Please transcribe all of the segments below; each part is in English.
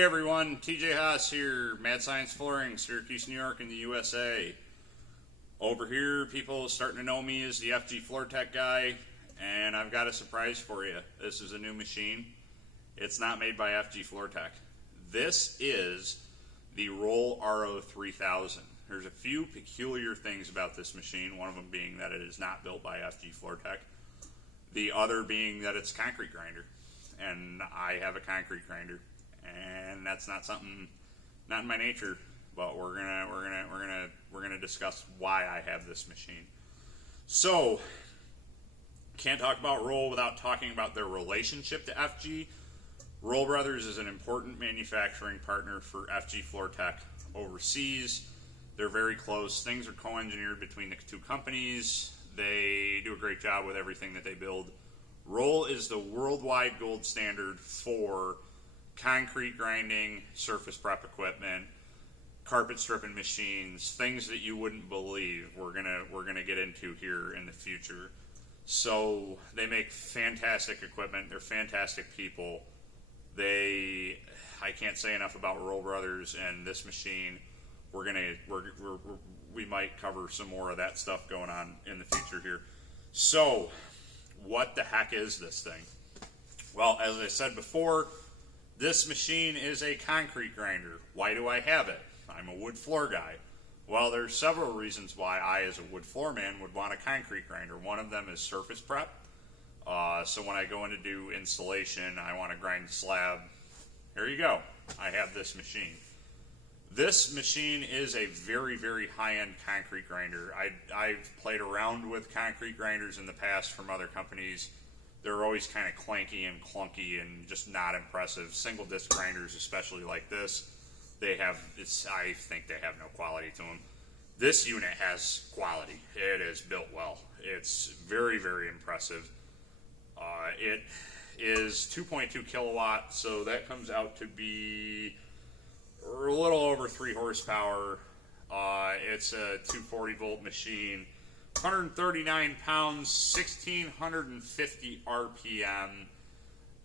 Hey everyone, TJ Haas here, Mad Science Flooring, Syracuse, New York in the USA. Over here, people starting to know me as the FG Floor Tech guy, and I've got a surprise for you. This is a new machine. It's not made by FG Floor Tech. This is the RO-300. There's a few peculiar things about this machine, one of them being that it is not built by FG Floor Tech. The other being that it's a concrete grinder, and I have a concrete grinder. And that's not something, not in my nature, but we're gonna discuss why I have this machine. So, can't talk about Roll without talking about their relationship to FG. Roll Brothers is an important manufacturing partner for FG Floor Tech overseas. They're very close. Things are co-engineered between the two companies. They do a great job with everything that they build. Roll is the worldwide gold standard for concrete grinding, surface prep equipment, carpet stripping machines, things that you wouldn't believe we're gonna get into here in the future. So they make fantastic equipment. They're fantastic people. I can't say enough about Roll Brothers and this machine. We might cover some more of that stuff going on in the future here. So, what the heck is this thing? Well, as I said before, this machine is a concrete grinder. Why do I have it? I'm a wood floor guy. Well, there's several reasons why I, as a wood floor man, would want a concrete grinder. One of them is surface prep. So when I go in to do installation, I want to grind the slab. Here you go. I have this machine. This machine is a very, very high-end concrete grinder. I've played around with concrete grinders in the past from other companies. They're always kind of clanky and clunky and just not impressive. Single disc grinders, especially like this, I think they have no quality to them. This unit has quality. It is built well. It's very, very impressive. It is 2.2 kilowatts, so that comes out to be a little over 3 horsepower. It's a 240 volt machine. 139 pounds, 1650 RPM.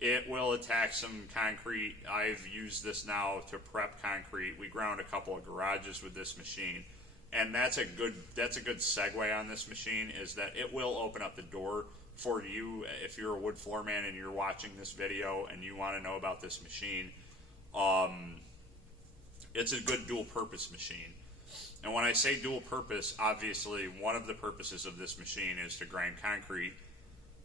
It will attack some concrete. I've used this now to prep concrete. We ground a couple of garages with this machine, and that's a good segue on this machine, is that it will open up the door for you if you're a wood floor man and you're watching this video and you want to know about this machine. It's a good dual purpose machine. And when I say dual purpose, obviously one of the purposes of this machine is to grind concrete.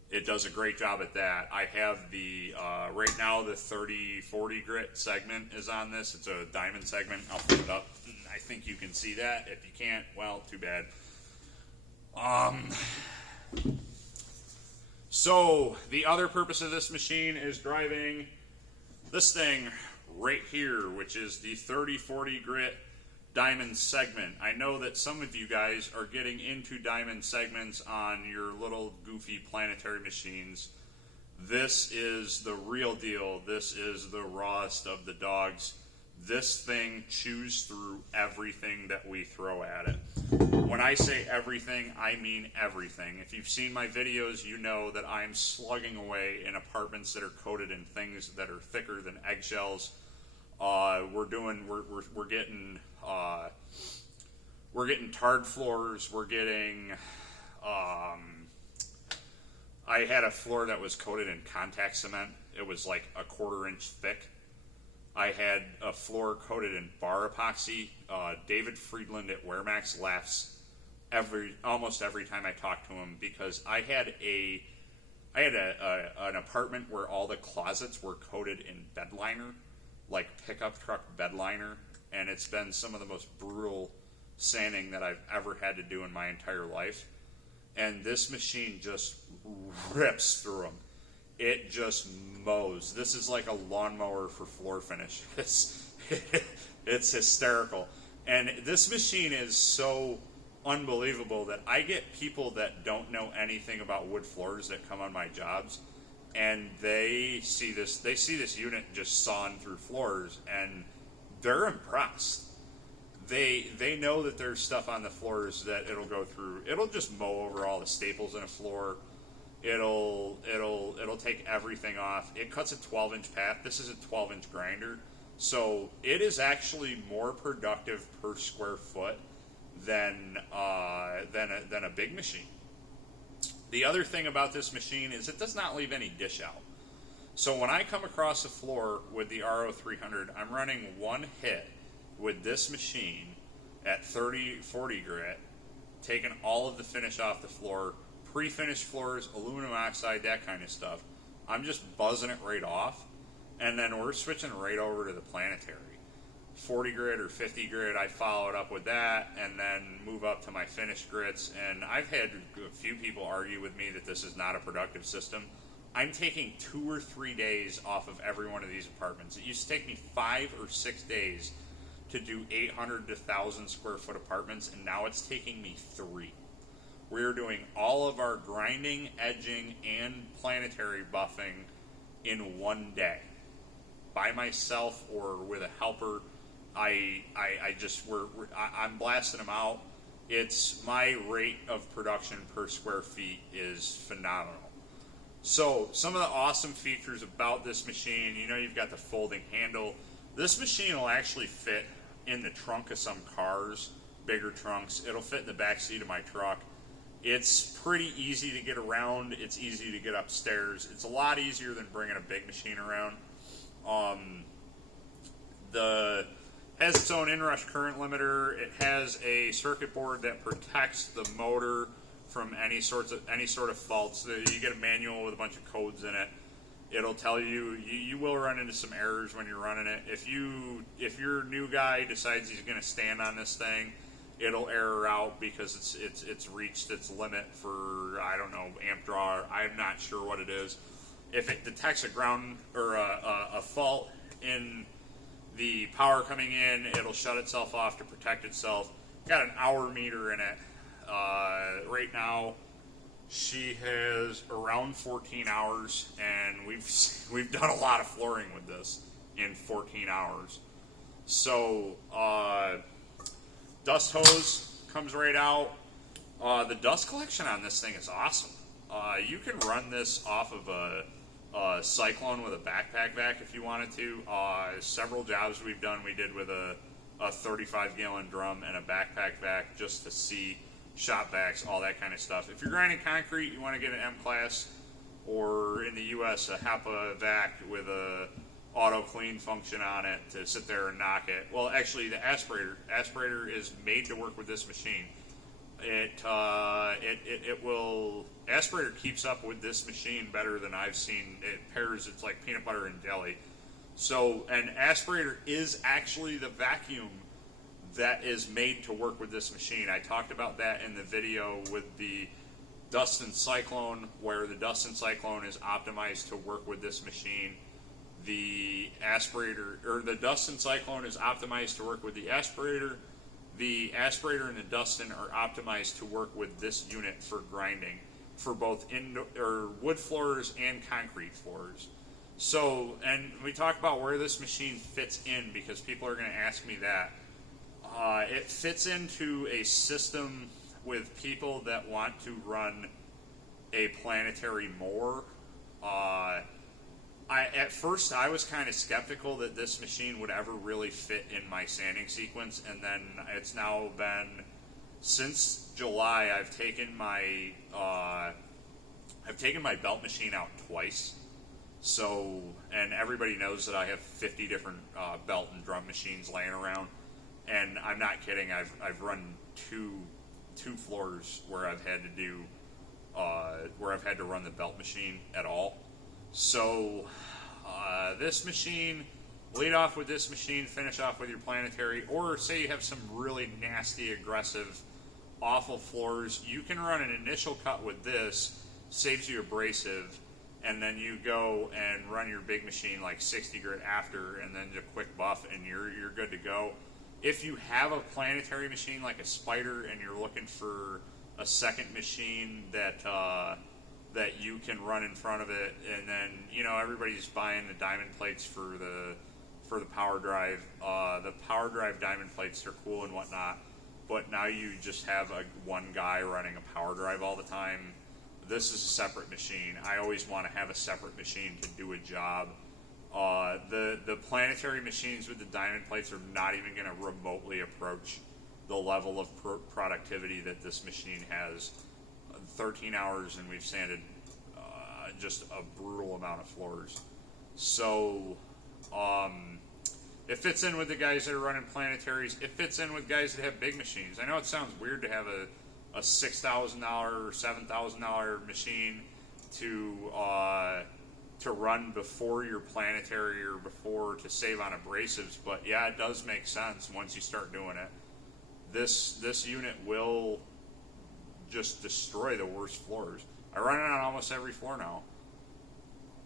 It does a great job at that. I have the, right now the 30-40 grit segment is on this. It's a diamond segment. I'll put it up. I think you can see that. If you can't, well, too bad. So the other purpose of this machine is driving this thing right here, which is the 30-40 grit diamond segment. I know that some of you guys are getting into diamond segments on your little goofy planetary machines. This is the real deal. This is the rawest of the dogs. This thing chews through everything that we throw at it. When I say everything, I mean everything. If you've seen my videos, you know that I'm slugging away in apartments that are coated in things that are thicker than eggshells. We're getting tarred floors. We're getting, I had a floor that was coated in contact cement. It was like a 1/4 inch thick. I had a floor coated in bar epoxy. David Friedland at Wearmax laughs almost every time I talk to him, because I had an apartment where all the closets were coated in bed liner, like pickup truck bed liner, and it's been some of the most brutal sanding that I've ever had to do in my entire life. And this machine just rips through them. It just mows. This is like a lawnmower for floor finish. It's hysterical. And this machine is so unbelievable that I get people that don't know anything about wood floors that come on my jobs, and they see this unit just sawing through floors, and they're impressed. They know that there's stuff on the floors that it'll go through. It'll just mow over all the staples in a floor. It'll take everything off. It cuts a 12-inch path. This is a 12-inch grinder, So it is actually more productive per square foot than a big machine. The other thing about this machine is it does not leave any dish out. So when I come across the floor with the RO-300, I'm running one hit with this machine at 30-40 grit, taking all of the finish off the floor, pre-finished floors, aluminum oxide, that kind of stuff. I'm just buzzing it right off, and then we're switching right over to the planetary. 40 grit or 50 grit, I follow it up with that, and then move up to my finished grits. And I've had a few people argue with me that this is not a productive system. I'm taking 2 or 3 days off of every one of these apartments. It used to take me 5 or 6 days to do 800 to 1,000 square foot apartments, and now it's taking me 3. We're doing all of our grinding, edging, and planetary buffing in one day. By myself or with a helper. I'm blasting them out. It's my rate of production per square feet is phenomenal. So some of the awesome features about this machine, you've got the folding handle. This machine will actually fit in the trunk of some cars, bigger trunks. It'll fit in the back seat of my truck. It's pretty easy to get around. It's easy to get upstairs. It's a lot easier than bringing a big machine around. Has its own inrush current limiter. It has a circuit board that protects the motor from any sort of faults. You get a manual with a bunch of codes in it. It'll tell you will run into some errors when you're running it. If your new guy decides he's going to stand on this thing, it'll error out because it's reached its limit for, I don't know, amp draw. I'm not sure what it is. If it detects a ground or a fault in the power coming in, it'll shut itself off to protect itself. Got an hour meter in it. Right now, she has around 14 hours, and we've done a lot of flooring with this in 14 hours. So, dust hose comes right out. The dust collection on this thing is awesome. You can run this off of a Cyclone with a backpack vac if you wanted to. Several jobs we did with a 35-gallon drum and a backpack vac just to see shop vacs, all that kind of stuff. If you're grinding concrete, you want to get an M-Class, or in the U.S. a HEPA vac with a auto clean function on it to sit there and knock it. Well, actually, the aspirator is made to work with this machine. Aspirator keeps up with this machine better than I've seen. It's like peanut butter and jelly. So an aspirator is actually the vacuum that is made to work with this machine. I talked about that in the video with the Dustin Cyclone, where the Dustin Cyclone is optimized to work with this machine. The Dustin Cyclone is optimized to work with the aspirator. The aspirator and the Dustin are optimized to work with this unit for grinding, for both wood floors and concrete floors. So, and we talk about where this machine fits in, because people are going to ask me that. It fits into a system with people that want to run a planetary more. At first, I was kind of skeptical that this machine would ever really fit in my sanding sequence, and then it's now been, since July, I've taken my belt machine out twice. So, and everybody knows that I have 50 different belt and drum machines laying around, and I'm not kidding. I've run two floors where I've had to run the belt machine at all. So, this machine, lead off with this machine, finish off with your planetary, or say you have some really nasty, aggressive, awful floors, you can run an initial cut with this, saves you abrasive, and then you go and run your big machine like 60 grit after, and then a quick buff, and you're good to go. If you have a planetary machine like a Spider, and you're looking for a second machine that you can run in front of it, and then everybody's buying the diamond plates for the power drive. The power drive diamond plates are cool and whatnot, but now you just have one guy running a power drive all the time. This is a separate machine. I always want to have a separate machine to do a job The planetary machines with the diamond plates are not even going to remotely approach the level of productivity that this machine has. 13 hours, and we've sanded just a brutal amount of floors. So it fits in with the guys that are running planetaries. It fits in with guys that have big machines. I know it sounds weird to have a $6,000 or $7,000 machine to run before your planetary or before to save on abrasives, but yeah, it does make sense once you start doing it. This unit will just destroy the worst floors. I run it on almost every floor now.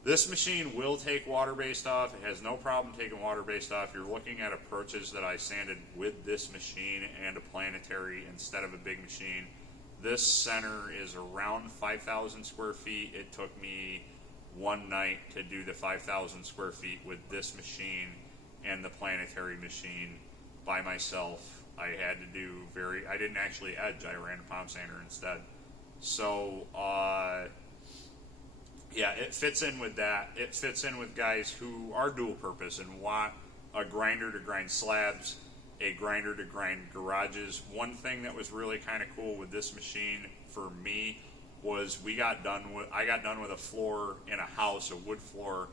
This machine will take water-based off. It has no problem taking water-based off. You're looking at approaches that I sanded with this machine and a planetary instead of a big machine. This center is around 5,000 square feet. It took me one night to do the 5,000 square feet with this machine and the planetary machine by myself. I had to do I didn't actually edge, I ran a palm sander instead. So, yeah, it fits in with that. It fits in with guys who are dual purpose and want a grinder to grind slabs, a grinder to grind garages. One thing that was really kind of cool with this machine for me was I got done with a floor in a house, a wood floor,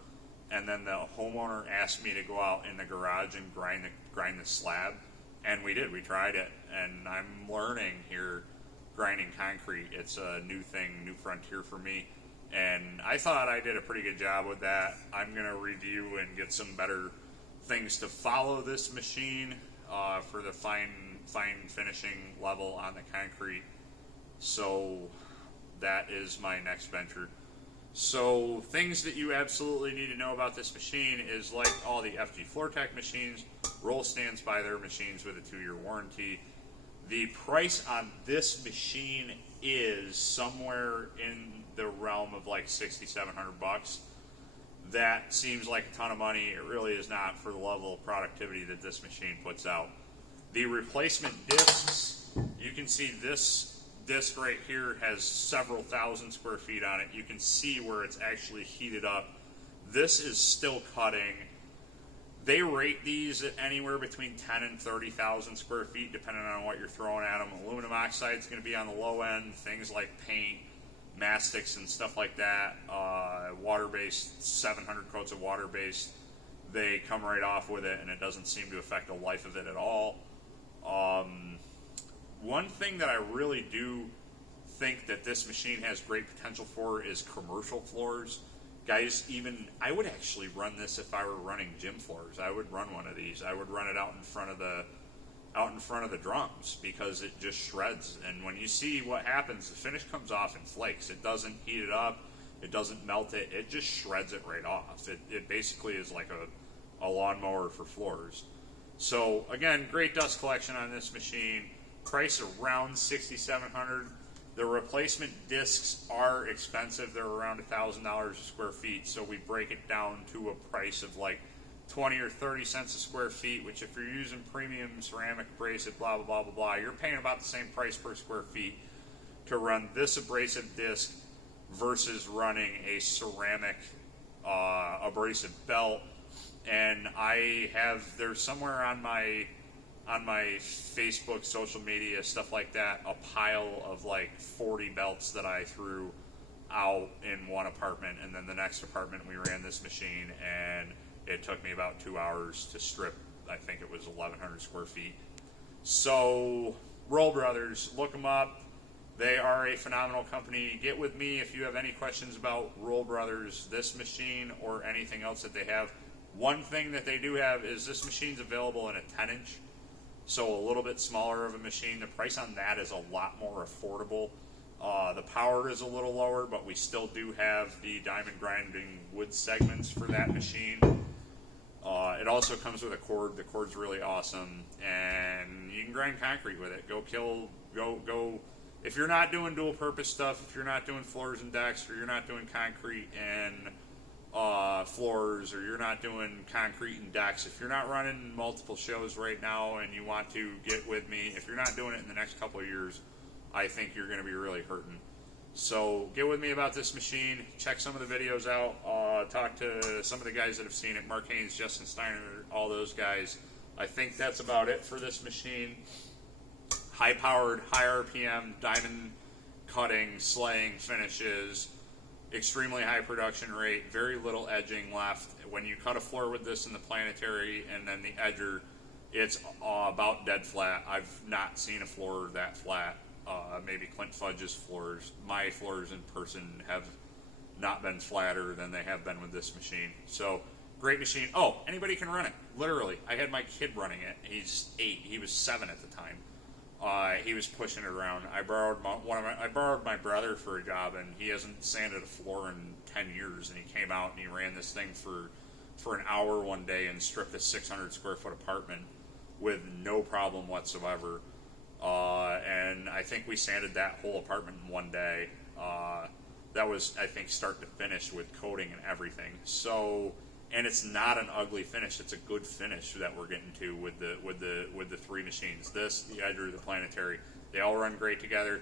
and then the homeowner asked me to go out in the garage and grind the slab. And we did. We tried it, and I'm learning here grinding concrete. It's a new thing, new frontier for me, and I thought I did a pretty good job with that. I'm going to review and get some better things to follow this machine for the fine finishing level on the concrete. So that is my next venture. So things that you absolutely need to know about this machine is, like all the FG FloorTech machines, Roll stands by their machines with a 2-year warranty. The price on this machine is somewhere in the realm of like $6,700. That seems like a ton of money. It really is not for the level of productivity that this machine puts out. The replacement discs, you can see this disc right here has several thousand square feet on it. You can see where it's actually heated up. This is still cutting. They rate these at anywhere between 10 and 30,000 square feet, depending on what you're throwing at them. Aluminum oxide is going to be on the low end. Things like paint, mastics, and stuff like that. Water-based, 700 coats of water-based. They come right off with it, and it doesn't seem to affect the life of it at all. One thing that I really do think that this machine has great potential for is commercial floors. Guys, I would actually run this if I were running gym floors. I would run one of these. I would run it out in front of the drums, because it just shreds. And when you see what happens, the finish comes off in flakes. It doesn't heat it up. It doesn't melt it. It just shreds it right off. It basically is like a lawnmower for floors. So again, great dust collection on this machine. Price around $6,700. The replacement discs are expensive. They're around $1,000 a square feet, so we break it down to a price of like 20 or 30 cents a square feet, which if you're using premium ceramic abrasive, blah, blah, blah, blah, blah, you're paying about the same price per square feet to run this abrasive disc versus running a ceramic abrasive belt. And there's somewhere on my Facebook, social media, stuff like that, a pile of like 40 belts that I threw out in one apartment, and then the next apartment we ran this machine, and it took me about 2 hours to strip. I think it was 1,100 square feet. So Roll Brothers, look them up. They are a phenomenal company. Get with me if you have any questions about Roll Brothers, this machine, or anything else that they have. One thing that they do have is this machine's available in a 10-inch. So a little bit smaller of a machine. The price on that is a lot more affordable. The power is a little lower, but we still do have the diamond grinding wood segments for that machine. It also comes with a cord. The cord's really awesome, and you can grind concrete with it. Go. If you're not doing dual purpose stuff, if you're not doing floors and decks, or you're not doing concrete and floors, or you're not doing concrete and decks, if you're not running multiple shows right now and you want to get with me, if you're not doing it in the next couple of years, I think you're going to be really hurting. So get with me about this machine. Check some of the videos out. Talk to some of the guys that have seen it. Mark Haynes, Justin Steiner, all those guys. I think that's about it for this machine. High-powered, high RPM, diamond cutting, slaying finishes. Extremely high production rate. Very little edging left. When you cut a floor with this in the planetary and then the edger, it's about dead flat. I've not seen a floor that flat. Maybe Clint Fudge's floors. My floors in person have not been flatter than they have been with this machine. So, great machine. Oh, anybody can run it. Literally. I had my kid running it. He's 8. He was 7 at the time. He was pushing it around. I borrowed my brother for a job, and he hasn't sanded a floor in 10 years. And he came out and he ran this thing for an hour one day and stripped a 600 square foot apartment with no problem whatsoever. And I think we sanded that whole apartment in one day. That was, I think, start to finish with coating and everything. So, and it's not an ugly finish; it's a good finish that we're getting to with the 3 machines. This, the Edger, the Planetary, they all run great together.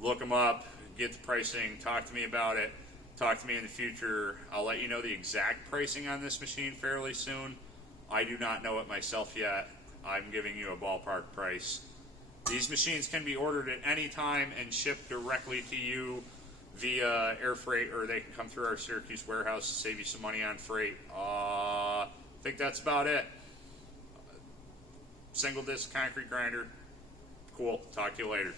Look them up, get the pricing, talk to me about it. Talk to me in the future. I'll let you know the exact pricing on this machine fairly soon. I do not know it myself yet. I'm giving you a ballpark price. These machines can be ordered at any time and shipped directly to you via air freight, or they can come through our Syracuse warehouse to save you some money on freight. I think that's about it. Single disc concrete grinder. Cool. Talk to you later.